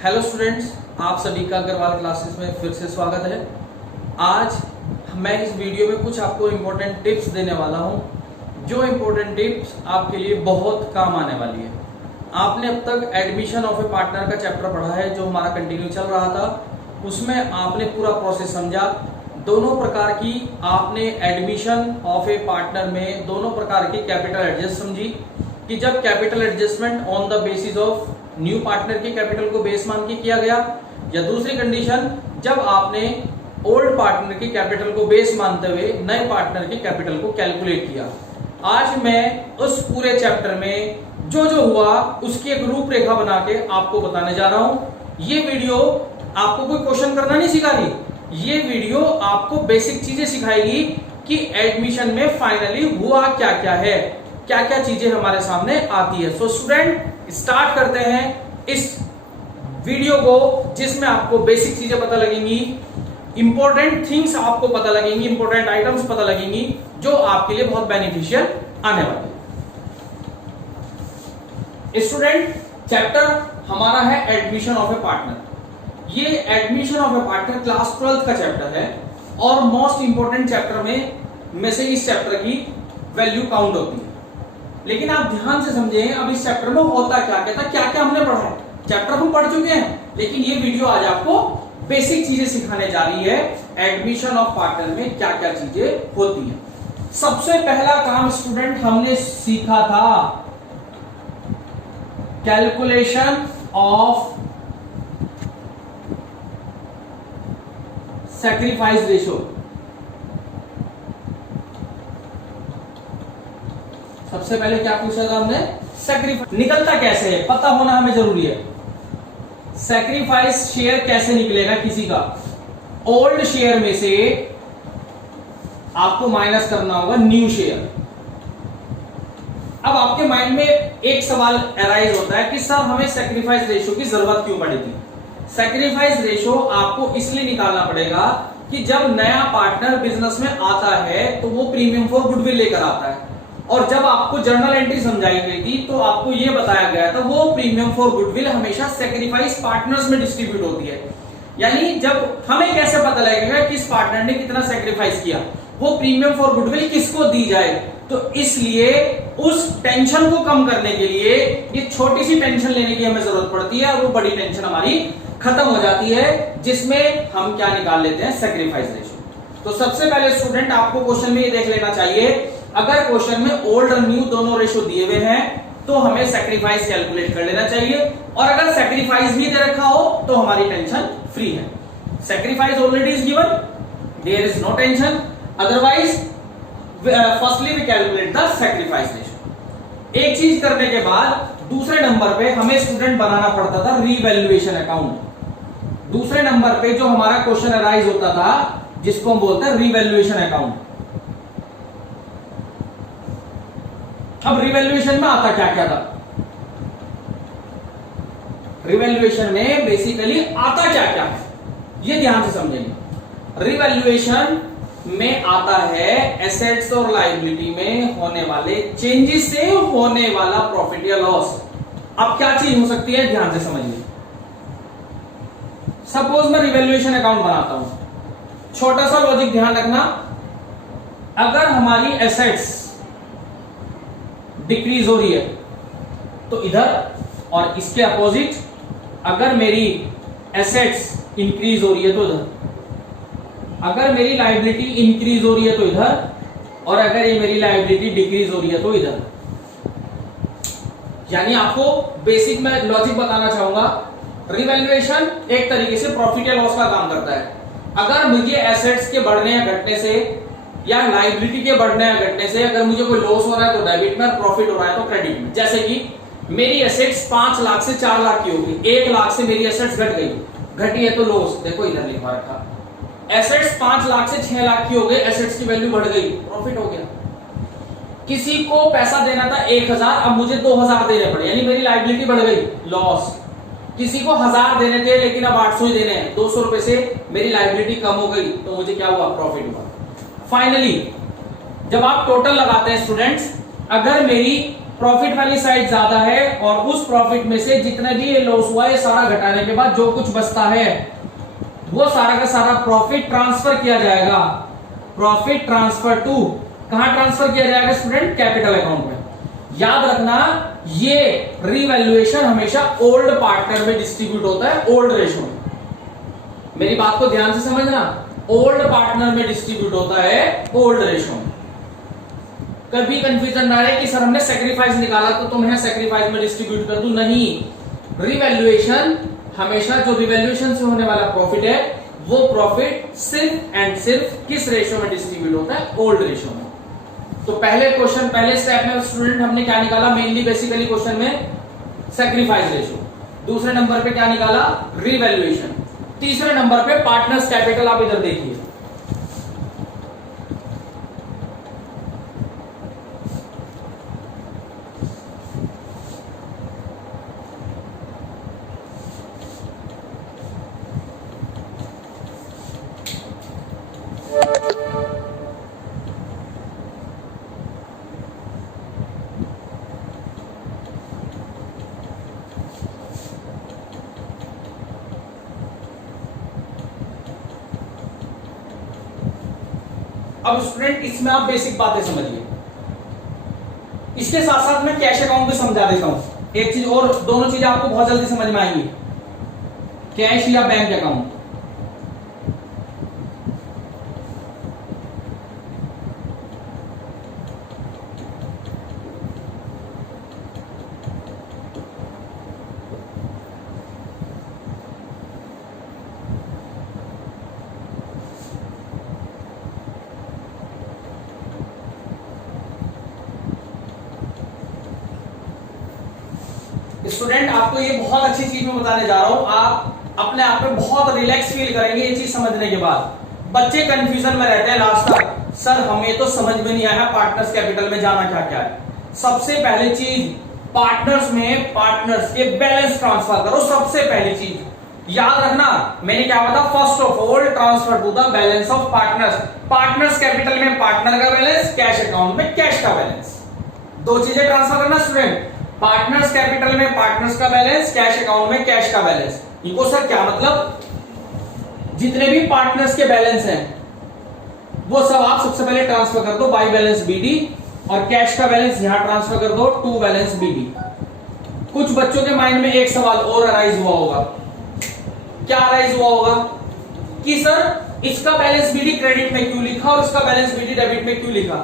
Hello students, आप सभी का अग्रवाल क्लासेस में फिर से स्वागत है। आज मैं इस वीडियो में कुछ आपको इम्पोर्टेंट टिप्स देने वाला हूं, जो इम्पोर्टेंट टिप्स आपके लिए बहुत काम आने वाली है। आपने अब तक एडमिशन ऑफ ए पार्टनर का चैप्टर पढ़ा है, जो हमारा कंटिन्यू चल रहा था। उसमें आपने पूरा प्रोसेस समझा। दोनों प्रकार की आपने एडमिशन ऑफ ए पार्टनर में दोनों प्रकार की कैपिटल एडजस्ट समझी कि जब capital adjustment on the basis of new partner की कैपिटल को बेस मान के किया गया, या दूसरी कंडीशन जब आपने ओल्ड पार्टनर की कैपिटल को बेस मानते हुए नए पार्टनर की कैपिटल को कैलकुलेट किया। आज मैं उस पूरे चैप्टर में जो जो हुआ उसकी एक रूपरेखा बना के आपको बताने जा रहा हूं। ये वीडियो आपको कोई क्वेश्चन करना नहीं सिखा रही, ये वीडियो आपको बेसिक चीजें सिखाएगी कि एडमिशन में फाइनली हुआ क्या क्या है, क्या क्या चीजें हमारे सामने आती है। सो स्टूडेंट, स्टार्ट करते हैं इस वीडियो को, जिसमें आपको बेसिक चीजें पता लगेंगी, इंपॉर्टेंट थिंग्स आपको पता लगेंगी, इंपॉर्टेंट आइटम्स पता लगेंगी, जो आपके लिए बहुत बेनिफिशियल आने वाले हैं। स्टूडेंट, चैप्टर हमारा है एडमिशन ऑफ ए पार्टनर। ये admission of A partner class 12th का चैप्टर है और मोस्ट इंपोर्टेंट चैप्टर में से इस चैप्टर की वैल्यू काउंट होती है। लेकिन आप ध्यान से समझें, अब इस चैप्टर में होता क्या क्या था, क्या क्या हमने पढ़ा है। चैप्टर हम पढ़ चुके हैं, लेकिन ये वीडियो आज आपको बेसिक चीजें सिखाने जा रही है। एडमिशन ऑफ पार्टनर में क्या क्या चीजें होती हैं। सबसे पहला काम स्टूडेंट हमने सीखा था कैलकुलेशन ऑफ सैक्रिफाइस रेशो। सबसे पहले क्या पूछा था हमने, सैक्रिफाइस निकलता कैसे है पता होना हमें जरूरी है। सैक्रिफाइस शेयर कैसे निकलेगा किसी का, ओल्ड शेयर में से आपको माइनस करना होगा न्यू शेयर। अब आपके माइंड में एक सवाल अराइज होता है कि सर हमें सैक्रिफाइस रेशो की जरूरत क्यों पड़ेगी। सैक्रिफाइस रेशो आपको इसलिए निकालना पड़ेगा कि जब नया पार्टनर बिजनेस में आता है तो वो प्रीमियम फॉर गुडविल लेकर आता है, और जब आपको जर्नल एंट्री समझाई गई थी तो आपको यह बताया गया था वो प्रीमियम फॉर गुडविल हमेशा सैक्रिफाइस पार्टनर्स में डिस्ट्रीब्यूट होती है। यानी जब हमें कैसे पता लगेगा किस पार्टनर ने कितना सैक्रिफाइस किया, वो प्रीमियम फॉर गुडविल किसको दी जाए। तो इसलिए उस टेंशन को कम करने के लिए ये छोटी सी टेंशन लेने की हमें जरूरत पड़ती है, और वो बड़ी टेंशन हमारी खत्म हो जाती है, जिसमें हम क्या निकाल लेते हैं, सैक्रिफाइस रेशो। तो सबसे पहले स्टूडेंट आपको क्वेश्चन में ये देख लेना चाहिए, अगर क्वेश्चन में ओल्ड और न्यू दोनों रेशो दिए हुए हैं तो हमें सैक्रिफाइस कैलकुलेट कर लेना चाहिए, और अगर सैक्रिफाइस भी दे रखा हो तो हमारी टेंशन फ्री है। Sacrifice already is given, there is no tension. Otherwise firstly we calculate the sacrifice ratio. एक चीज करने के बाद दूसरे नंबर पे हमें स्टूडेंट बनाना पड़ता था रीवैल्यूएशन अकाउंट। दूसरे नंबर पे जो हमारा क्वेश्चन अराइज होता था जिसको हम बोलते हैं रीवैल्यूएशन अकाउंट। अब रिवैल्यूएशन में आता क्या क्या था, रिवैल्यूएशन में बेसिकली आता क्या क्या है ये ध्यान से समझेंगे। रिवैल्यूएशन में आता है एसेट्स और लायबिलिटी में होने वाले चेंजेस से होने वाला प्रॉफिट या लॉस। अब क्या चीज हो सकती है, ध्यान से समझिए। सपोज मैं रिवैल्यूएशन अकाउंट बनाता हूं, छोटा सा लॉजिक ध्यान रखना। अगर हमारी एसेट्स डिक्रीज हो रही है तो इधर, और इसके अपोजिट अगर मेरी एसेट्स इंक्रीज हो रही है तो इधर, अगर मेरी लायबिलिटी इंक्रीज हो रही है तो इधर, और अगर ये मेरी लायबिलिटी डिक्रीज हो रही है तो इधर। यानी आपको बेसिक में लॉजिक बताना चाहूंगा। रिवैल्यूएशन एक तरीके से प्रॉफिट या लॉस का काम करता है। अगर मुझे एसेट्स के बढ़ने या घटने से या लायबिलिटी के बढ़ने या घटने से अगर मुझे कोई लॉस हो रहा है तो डेबिट में, प्रॉफिट हो रहा है तो क्रेडिट में। जैसे कि मेरी एसेट्स 5 लाख से 4 लाख की होगी, 1 लाख से मेरी एसेट्स घट गई, घटी है तो लॉस, देखो इधर लिखा रखा। एसेट्स 5 लाख से 6 लाख की हो गई, एसेट्स की वैल्यू बढ़ गई, प्रॉफिट हो गया। किसी को पैसा देना था 1000, अब मुझे 2000 देने पड़े, यानी मेरी लायबिलिटी बढ़ गई, लॉस। किसी को 1000 देने थे लेकिन अब 800 ही देने हैं, 200 रुपए से मेरी लायबिलिटी कम हो गई, तो मुझे क्या हुआ, प्रॉफिट हुआ। फाइनली जब आप टोटल लगाते हैं स्टूडेंट्स, अगर मेरी प्रॉफिट वाली साइड ज्यादा है और उस प्रॉफिट में से जितना भी ये लॉस हुआ है सारा घटाने के बाद जो कुछ बचता है वो सारा का सारा प्रॉफिट ट्रांसफर किया जाएगा। प्रॉफिट ट्रांसफर टू कहां ट्रांसफर किया जाएगा स्टूडेंट? कैपिटल अकाउंट में। याद रखना ये रिवैल्यूएशन हमेशा ओल्ड पार्टनर में डिस्ट्रीब्यूट होता है, ओल्ड रेशो में। मेरी बात को ध्यान से समझना, ओल्ड पार्टनर में डिस्ट्रीब्यूट होता है ओल्ड रेशो में। कभी कंफ्यूजन ना रहे कि सर हमने सेक्रीफाइस निकाला तो तुम्हें सेक्रीफाइस में डिस्ट्रीब्यूट कर दूं, नहीं। रिवैल्यूएशन हमेशा जो रिवैल्यूएशन से होने वाला प्रॉफिट है वो प्रॉफिट सिर्फ एंड सिर्फ किस रेशो में डिस्ट्रीब्यूट होता है? ओल्ड रेशो में। तो पहले क्वेश्चन, पहले स्टेप में स्टूडेंट हमने क्या निकाला? मेनली बेसिकली क्वेश्चन में सेक्रीफाइस रेशो। दूसरे नंबर पे क्या निकाला? रिवैल्यूएशन। तीसरे नंबर पे पार्टनर्स कैपिटल। आप इधर देखिए, अब स्टूडेंट इसमें आप बेसिक बातें समझिए। इसके साथ साथ मैं कैश अकाउंट भी समझा देता हूं। एक चीज और, दोनों चीजें आपको बहुत जल्दी समझ में आएंगी, कैश या बैंक अकाउंट। स्टूडेंट आपको ये बहुत अच्छी चीज मैं बताने जा रहा हूं, आप अपने आप में बहुत रिलैक्स फील करेंगे ये चीज समझने के बाद। बच्चे कंफ्यूजन में रहते हैं लास्ट तक, सर हमें तो समझ में नहीं आया पार्टनर्स कैपिटल में जाना क्या क्या है। सबसे पहली चीज, पार्टनर्स में पार्टनर्स के बैलेंस ट्रांसफर करो। सबसे पहली चीज याद रखना, मैंने क्या बताया? First of all transfer to the balance of partners. Partners capital में पार्टनर का बैलेंस, कैश अकाउंट में कैश का बैलेंस। दो चीजें ट्रांसफर करना स्टूडेंट, पार्टनर्स कैपिटल में पार्टनर्स का बैलेंस, कैश अकाउंट में कैश का बैलेंस। इनको सर क्या मतलब? जितने भी पार्टनर्स के बैलेंस हैं वो सब आप सबसे पहले ट्रांसफर कर दो बाई बैलेंस बीडी, और कैश का बैलेंस यहां ट्रांसफर कर दो टू बैलेंस बीडी। कुछ बच्चों के माइंड में एक सवाल और अराइज हुआ होगा, क्या अराइज हुआ होगा कि सर इसका बैलेंस बीडी क्रेडिट में क्यों लिखा और इसका बैलेंस बीडी डेबिट में क्यों लिखा?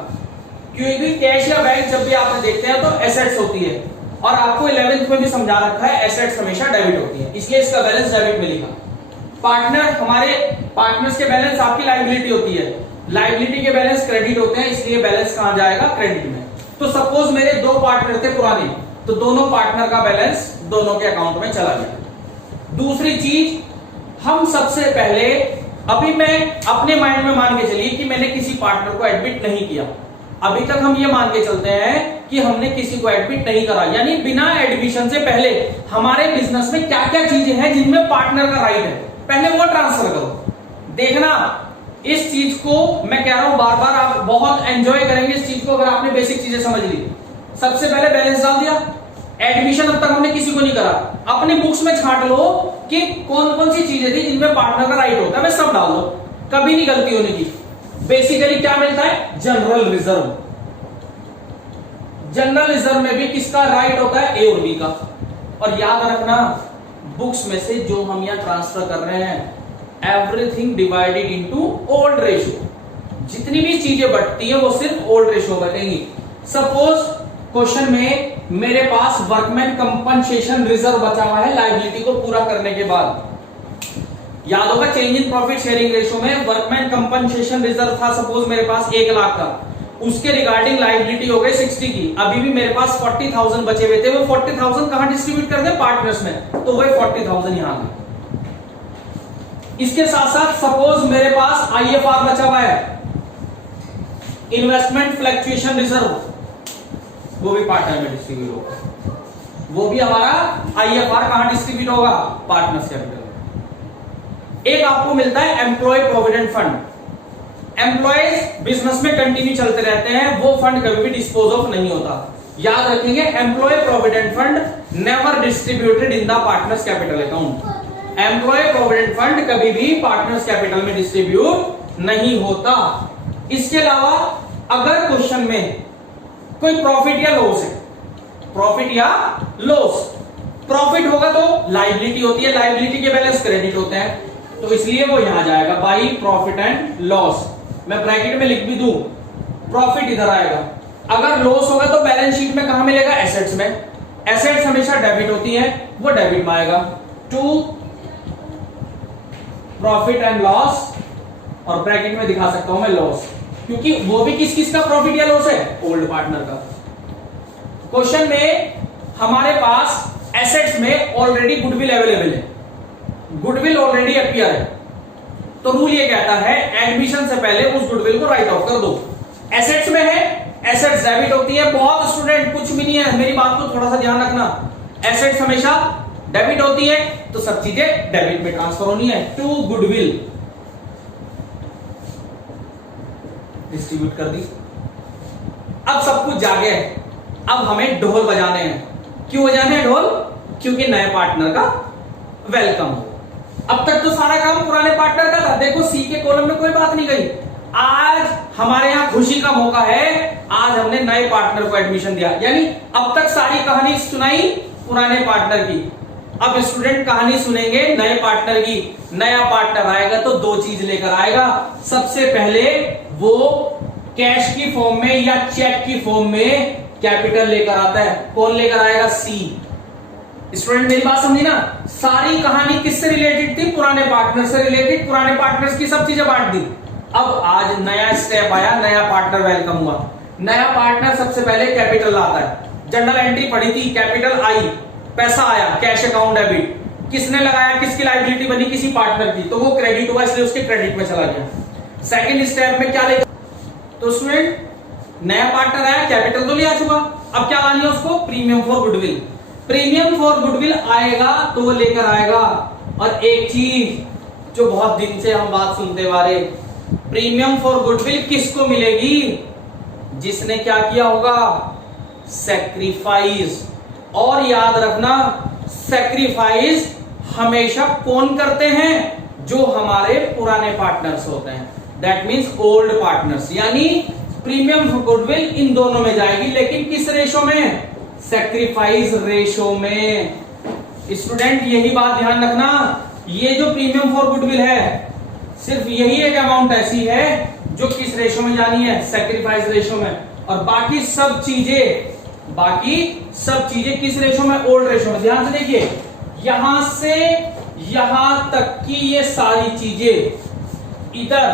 क्योंकि कैश या बैंक जब भी आप देखते हैं तो एसेट्स होती है, और आपको 11th में भी समझा रखा है एसेट्स हमेशा डेबिट होती है, इसलिए इसका बैलेंस डेबिट में लिखा। पार्टनर, हमारे पार्टनर्स के बैलेंस आपकी लायबिलिटी होती है, लायबिलिटी के बैलेंस क्रेडिट होते हैं, इसलिए बैलेंस कहां जाएगा? क्रेडिट में। तो सपोज मेरे दो पार्टनर थे पुराने, तो दोनों पार्टनर का बैलेंस दोनों के अकाउंट में चला गया। दूसरी चीज, हम सबसे पहले, अभी मैं अपने माइंड में मान के चलिए कि मैंने किसी पार्टनर को एडमिट नहीं किया, अभी तक हम ये मान के चलते हैं कि हमने किसी को एडमिट नहीं करा, यानी बिना एडमिशन से पहले हमारे बिजनेस में क्या क्या चीजें हैं जिनमें पार्टनर का राइट है, पहले वो ट्रांसफर करो। देखना इस चीज को मैं कह रहा हूं बार बार, आप बहुत एंजॉय करेंगे इस चीज को अगर आपने बेसिक चीजें समझ ली। सबसे पहले बैलेंस डाल दिया, एडमिशन अब तक हमने किसी को नहीं करा, अपनी बुक्स में छांट लो कि कौन कौन सी चीजें थी जिनमें पार्टनर का राइट होता है, मैं सब डाल दो, कभी नहीं गलती होने की। बेसिकली क्या मिलता है? General reserve. जनरल रिजर्व में भी किसका राइट होता है? ए और बी का। और याद रखना, बुक्स में से जो हम यहां ट्रांसफर कर रहे हैं everything divided into old ratio, जितनी भी चीजें बढ़ती है वो सिर्फ ओल्ड रेशियो बटेंगी। सपोज क्वेश्चन में मेरे पास वर्कमैन कंपनसेशन रिजर्व बचा हुआ है लायबिलिटी को पूरा करने के बाद, याद होगा change in profit sharing ratio में वर्कमैन कंपनसेशन रिजर्व था, सपोज मेरे पास 1 लाख का, उसके रिगार्डिंग लायबिलिटी हो गई 60 की, अभी भी मेरे पास 40,000 बचे हुए थे, वो 40,000 कहां डिस्ट्रीब्यूट कर दे? पार्टनर्स में, तो वही 40,000 यहां गए। इसके साथ साथ सपोज मेरे पास आईएफआर बचा हुआ है, इन्वेस्टमेंट फ्लक्चुएशन रिजर्व, वो भी पार्टनर में डिस्ट्रीब्यूट होगा, वो भी हमारा आईएफआर कहां डिस्ट्रीब्यूट होगा? Partners capital. एक आपको मिलता है employee provident fund, employees business में कंटिन्यू चलते रहते हैं, वो फंड कभी भी डिस्पोज ऑफ नहीं होता। याद रखेंगे, employee provident fund never distributed in the partners capital account. Employee provident fund कभी भी पार्टनर्स कैपिटल में डिस्ट्रीब्यूट नहीं होता। इसके अलावा अगर क्वेश्चन में कोई प्रॉफिट या लॉस है, प्रॉफिट या लॉस, प्रॉफिट होगा तो लायबिलिटी होती है, लायबिलिटी के बैलेंस क्रेडिट होते हैं, तो इसलिए वो यहां जाएगा बाई प्रॉफिट एंड लॉस। मैं ब्रैकेट में लिख भी दूं, प्रॉफिट इधर आएगा। अगर लॉस होगा तो बैलेंस शीट में कहां मिलेगा, एसेट्स में। एसेट्स हमेशा डेबिट होती है, वो डेबिट में आएगा टू प्रॉफिट एंड लॉस, और ब्रैकेट में दिखा सकता हूं मैं लॉस, क्योंकि वो भी किस किस का प्रॉफिट या लॉस है, ओल्ड पार्टनर का। क्वेश्चन में हमारे पास एसेट्स में ऑलरेडी गुडविल अवेलेबल है, गुडविल ऑलरेडी अपीयर है, तो रूल ये कहता है एडमिशन से पहले उस गुडविल को राइट ऑफ कर दो। एसेट्स में है, एसेट्स डेबिट होती है। बहुत स्टूडेंट कुछ भी नहीं है, मेरी बात को थोड़ा सा ध्यान रखना, एसेट्स हमेशा डेबिट होती है, तो सब चीजें डेबिट में ट्रांसफर होनी है। टू गुडविल डिस्ट्रीब्यूट कर दी। अब सब कुछ जागे, अब हमें ढोल बजाने हैं। क्यों बजाने हैं ढोल, क्योंकि नए पार्टनर का वेलकम हो। अब तक तो सारा काम पुराने पार्टनर का था, देखो सी के कॉलम में कोई बात नहीं गई। आज हमारे यहां खुशी का मौका है, आज हमने नए पार्टनर को एडमिशन दिया, यानी अब तक सारी कहानी सुनाई पुराने पार्टनर की। अब स्टूडेंट कहानी सुनेंगे नए पार्टनर की। नया पार्टनर आएगा तो दो चीज लेकर आएगा, सबसे पहले वो कैश की फॉर्म में या चेक की फॉर्म में कैपिटल लेकर आता है। कौन लेकर आएगा, सी। स्टूडेंट मेरी बात समझी ना, सारी कहानी किससे रिलेटेड थी, पुराने पार्टनर से रिलेटेड, पुराने पार्टनर्स की सब चीजें बांट दी। अब आज नया स्टेप आया, नया पार्टनर वेलकम हुआ। नया पार्टनर सबसे पहले कैपिटल लाता है। जनरल एंट्री पड़ी थी, कैपिटल आई, पैसा आया, कैश अकाउंट डेबिट, किसने लगाया, किसकी लायबिलिटी बनी, किसी पार्टनर की, तो वो क्रेडिट हुआ, इसलिए उसके क्रेडिट में चला गया। सेकेंड स्टेप में क्या लेगा, तो स्टूडेंट नया पार्टनर आया, कैपिटल तो ले आ चुका, अब क्या लानी है उसको, premium for goodwill. Premium for goodwill आएगा तो वो लेकर आएगा। और एक चीज जो बहुत दिन से हम बात सुनते आ रहे, प्रीमियम फॉर गुडविल किसको मिलेगी, जिसने क्या किया होगा, सैक्रिफाइस। और याद रखना, सैक्रिफाइस हमेशा कौन करते हैं, जो हमारे पुराने पार्टनर्स होते हैं, दैट मींस ओल्ड पार्टनर्स। यानी प्रीमियम फॉर गुडविल इन दोनों में जाएगी, लेकिन किस रेशो में, सैक्रिफाइस रेशो में। स्टूडेंट यही बात ध्यान रखना, ये जो प्रीमियम फॉर गुडविल है, सिर्फ यही एक अमाउंट ऐसी है जो किस रेशो में जानी है, सैक्रिफाइस रेशो में। और बाकी सब चीजें किस रेशो में, ओल्ड रेशो में। ध्यान से देखिए, यहां से यहां तक की ये सारी चीजें, इधर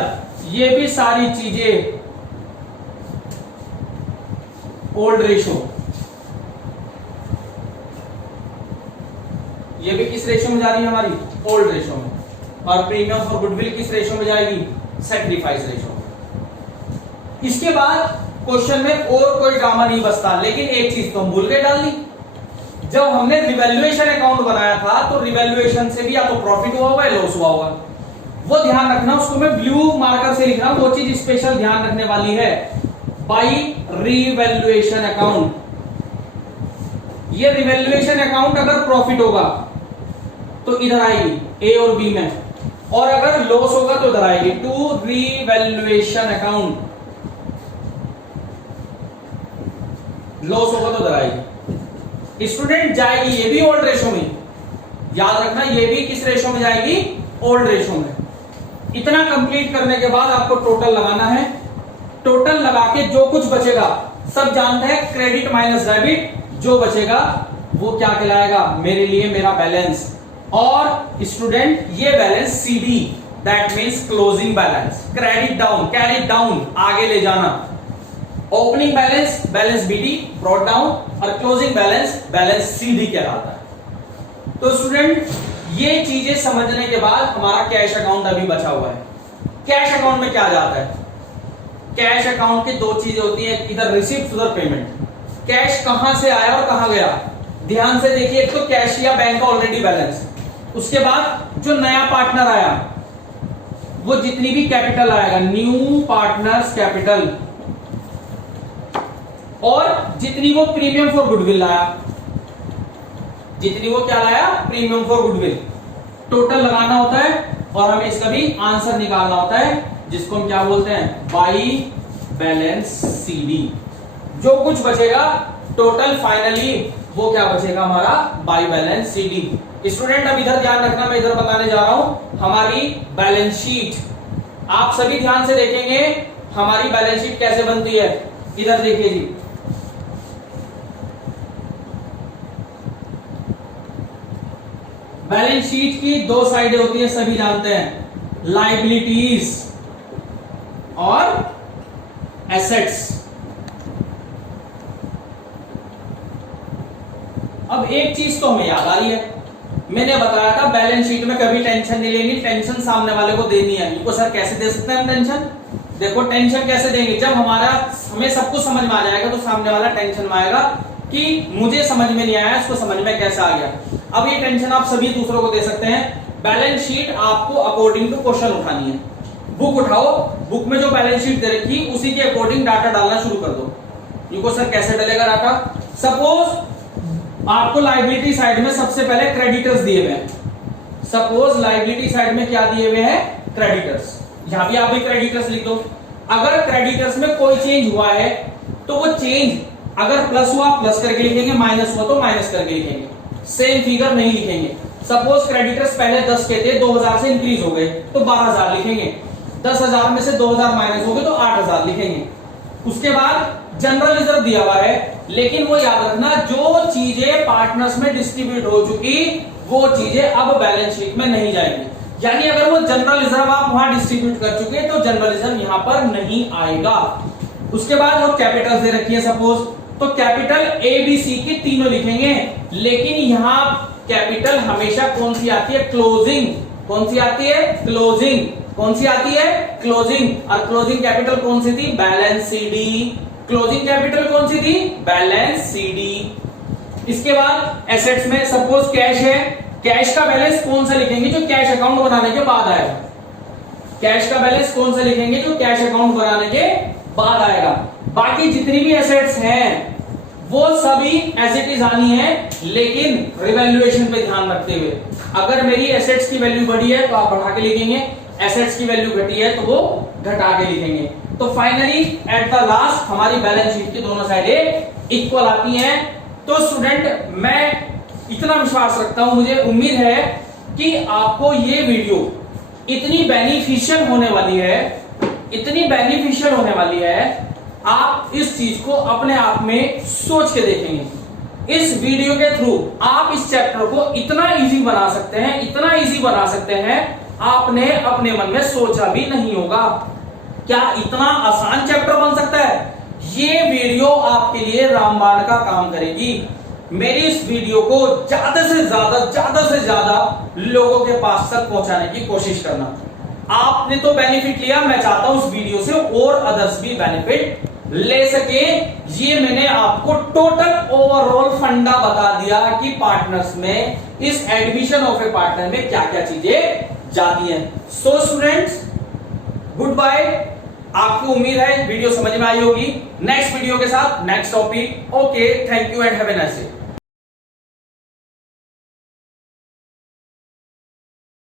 ये भी सारी चीजें ओल्ड रेशो, ये भी किस रेशो में जा रही है हमारी, ओल्ड रेशो में। और प्रीमियम फॉर गुडविल किस रेशो में जाएगी, सैक्रिफाइस रेशो में। इसके बाद क्वेश्चन में और कोई ड्रामा नहीं बचता, लेकिन एक चीज तो हम भूल गए डालनी। जब हमने रिवैल्यूएशन अकाउंट बनाया था, तो रिवैल्यूएशन से भी या तो प्रॉफिट हुआ होगा या लॉस हुआ होगा, वो ध्यान रखना। उसको मैं ब्लू मार्कर से लिख रहा हूं, वो चीज स्पेशल ध्यान रखने वाली है। बाई रिवैल्यूएशन अकाउंट, ये रिवैल्यूएशन अकाउंट अगर प्रॉफिट होगा तो इधर आएगी ए और बी में, और अगर लॉस होगा तो इधर आएगी टू रिवैल्यूएशन अकाउंट। लॉस होगा तो इधर आएगी। स्टूडेंट जाएगी ये भी ओल्ड रेशो में, याद रखना ये भी किस रेशो में जाएगी, ओल्ड रेशो में। इतना कंप्लीट करने के बाद आपको टोटल लगाना है। टोटल लगा के जो कुछ बचेगा, सब जानते हैं क्रेडिट माइनस डेबिट, जो बचेगा वो क्या कहलाएगा, मेरे लिए मेरा बैलेंस। और स्टूडेंट ये balance CD, that means closing balance, credit down, carry down, आगे ले जाना। Opening balance, balance BD brought down, और क्लोजिंग बैलेंस, बैलेंस सीडी कहलाता है। तो स्टूडेंट ये चीजें समझने के बाद हमारा कैश अकाउंट अभी बचा हुआ है। कैश अकाउंट में क्या जाता है, कैश अकाउंट की दो चीजें होती हैं, इधर रिसीप्ट उधर पेमेंट। कैश कहां से आया और कहां गया, ध्यान से देखिए। एक तो कैश या बैंक का ऑलरेडी बैलेंस, उसके बाद जो नया पार्टनर आया वो जितनी भी कैपिटल आएगा, न्यू पार्टनर्स कैपिटल, और जितनी वो प्रीमियम फॉर गुडविल लाया, जितनी वो क्या लाया, प्रीमियम फॉर गुडविल, टोटल लगाना होता है और हमें इसका भी आंसर निकालना होता है, जिसको हम क्या बोलते हैं, बाई बैलेंस सीडी। जो कुछ बचेगा टोटल फाइनली वो क्या बचेगा हमारा, बाई बैलेंस सीडी। स्टूडेंट अब इधर ध्यान रखना, मैं इधर बताने जा रहा हूं हमारी बैलेंस शीट। आप सभी ध्यान से देखेंगे हमारी बैलेंस शीट कैसे बनती है। इधर देखिए जी, बैलेंस शीट की दो साइडें होती है, सभी जानते हैं, लायबिलिटीज और एसेट्स। अब एक चीज तो हमें याद आ रही है, मैंने बताया था बैलेंस शीट में कभी टेंशन नहीं लेनी, टेंशन सामने वाले को देनी है। इनको सर कैसे दे सकते हैं टेंशन? देखो टेंशन कैसे देंगे, जब हमें सब कुछ समझ में आ जाएगा तो सामने वाला टेंशन में आएगा कि मुझे समझ में नहीं आया, इसको समझ में कैसे आ गया। अब ये टेंशन आप सभी दूसरों को दे सकते हैं। बैलेंस शीट आपको अकॉर्डिंग टू क्वेश्चन उठानी है। बुक उठाओ, बुक में जो बैलेंस शीट दे रखी उसी के अकॉर्डिंग डाटा डालना शुरू कर दो। इनको सर कैसे डलेगा डाटा? सपोज आपको लायबिलिटी साइड में सबसे पहले क्रेडिटर्स दिए हुए हैं। सपोज लायबिलिटी साइड में क्या दिए हुए हैं, क्रेडिटर्स। यहां भी आप भी क्रेडिटर्स लिख दो। अगर क्रेडिटर्स में कोई चेंज हुआ है तो वो चेंज अगर प्लस हुआ प्लस करके लिखेंगे, माइनस हुआ तो माइनस करके लिखेंगे, सेम फिगर नहीं लिखेंगे। सपोज क्रेडिटर्स पहले 10 के थे, 2000 से इंक्रीज हो गए तो 12000 लिखेंगे। 10,000 में से 2000 माइनस हो गए तो 8000 लिखेंगे। उसके बाद जनरल रिजर्व दिया हुआ है, लेकिन वो याद रखना जो चीजें पार्टनर्स में डिस्ट्रीब्यूट हो चुकी वो चीजें अब बैलेंस शीट में नहीं जाएंगी। यानी अगर वो जनरल रिजर्व आप वहां डिस्ट्रीब्यूट कर चुके तो जनरल रिजर्व यहां पर नहीं आएगा। उसके बाद वो कैपिटल दे रखी है सपोज, तो कैपिटल ए बी सी की तीनों लिखेंगे, लेकिन यहां कैपिटल हमेशा कौन सी आती है, क्लोजिंग। कौन सी आती है, क्लोजिंग। कौन सी आती है, क्लोजिंग। और क्लोजिंग कैपिटल कौन सी थी, बैलेंस सीडी। क्लोजिंग कैपिटल कौन सी थी, बैलेंस सीडी। इसके बाद एसेट्स में सपोज कैश है, कैश का बैलेंस कौन सा लिखेंगे, जो कैश अकाउंट बनाने के बाद आएगा। कैश का बैलेंस कौन सा लिखेंगे, जो कैश अकाउंट बनाने के बाद आएगा। बाकी जितनी भी एसेट्स हैं वो सभी एज इट इज आनी है, लेकिन रिवैल्यूएशन पे ध्यान रखते हुए। अगर मेरी एसेट्स की वैल्यू बढ़ी है तो आप बढ़ा के लिखेंगे, एसेट्स की वैल्यू घटी है तो वो घटा के लिखेंगे। तो फाइनली एट द लास्ट हमारी बैलेंस शीट की दोनों साइडें इक्वल आती हैं। तो स्टूडेंट मैं इतना विश्वास रखता हूं, मुझे उम्मीद है कि आपको ये वीडियो इतनी बेनिफिशियल होने वाली है, इतनी बेनिफिशियल होने वाली है, आप इस चीज को अपने आप में सोच के देखेंगे। इस वीडियो के थ्रू आप इस चैप्टर को इतना इजी बना सकते हैं, इतना इजी बना सकते हैं, आपने अपने मन में सोचा भी नहीं होगा। क्या इतना आसान चैप्टर बन सकता है? ये वीडियो आपके लिए रामबाण का काम करेगी। मेरी इस वीडियो को ज्यादा से ज्यादा लोगों के पास तक पहुंचाने की कोशिश करना। आपने तो बेनिफिट लिया, मैं चाहता हूं इस वीडियो से और अदर्स भी बेनिफिट ले सके। ये मैंने आपको टोटल ओवरऑल फंडा बता दिया कि पार्टनर्स में, इस एडमिशन ऑफ ए पार्टनर में क्या क्या चीजें जाती हैं। So students good bye. आपको उम्मीद है वीडियो समझ में आई होगी। नेक्स्ट वीडियो के साथ next topic. Okay, thank you and have a nice day.